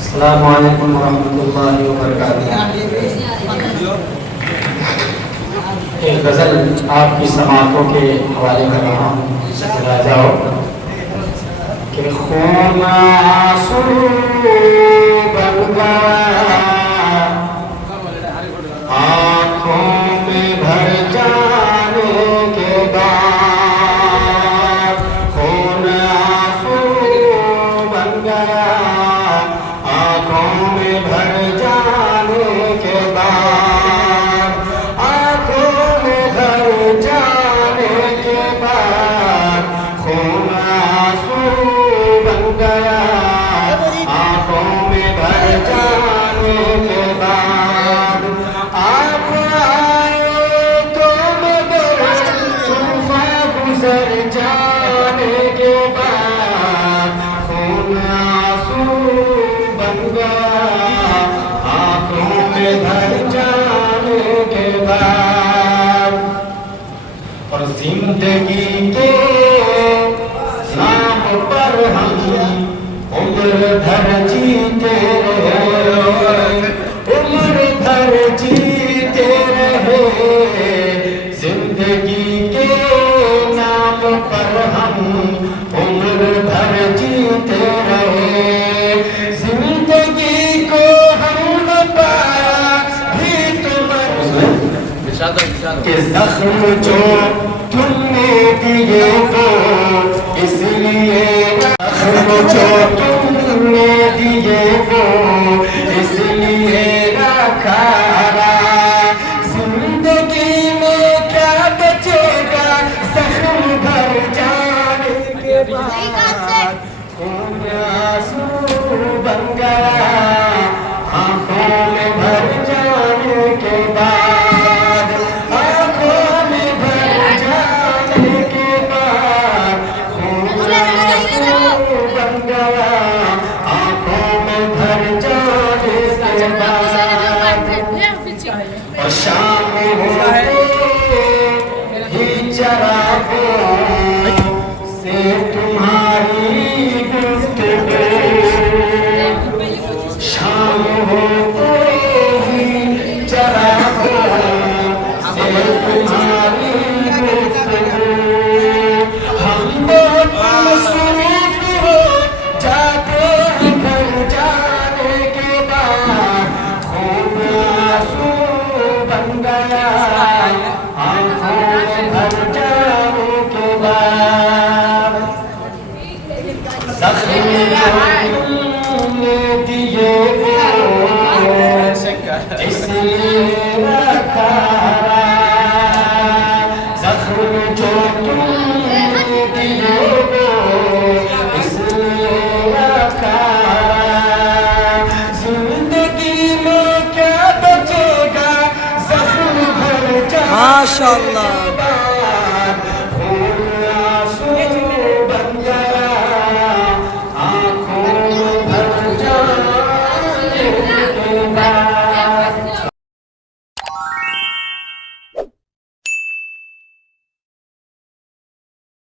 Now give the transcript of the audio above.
अस्सलामु अलैकुम वरहमतुल्लाहि वबरकातुहू। एक गज़ल आपकी समातों के हवाले कर रहा हूँ, राजा हो कि खून आंसू बन गया आँखों में भर जाने के बाद, खून आंसू बन गया आँखों में भर जाने के बाद, आँखों में भर जाने के बाद, खून आंसू बन गया आँखों में भर जाने के बाद, आप आए तो मगर तूफान गुजर जाने के बाद, खून आंसू बन गया आँखों में भर जाने के बाद। और जिंदगी के नाम पर हम उम्र भर जीते रहे, उम्र भर जीते रहे, जिंदगी के नाम पर हम उम्र भर जीते रहे, जिंदगी को हम न पाया भी तुम्हारे के जख्म जो तुमने दिए वो इसलिए, जख्म जो तुमने दिए वो इसलिए रखा, जिंदगी में क्या बचेगा जख्म भर जाने के बाद, खून आंसू बन गया आँखों में भर जाने के बाद, आँखों में भर जाने के बाद, खून आंसू बन गया आँखों में भर जाने के बाद। और शाम होते ही चरागों से तुम्हारी गुफ्तगू, शाम होते ही चरागों से तुम्हारी गुफ्तगू, हम बहुत मसरूफ हो जाते हैं घर जाने के बाद, खून आंसू बन गया आँखों में भर जाने के बाद, जख्म तुमने दिए वो इसलिए रखा, जख्म जो तुमने दिए वो इसलिए रखा, जिंदगी में क्या बचेगा जख्म भर जाने माशाअल्लाह।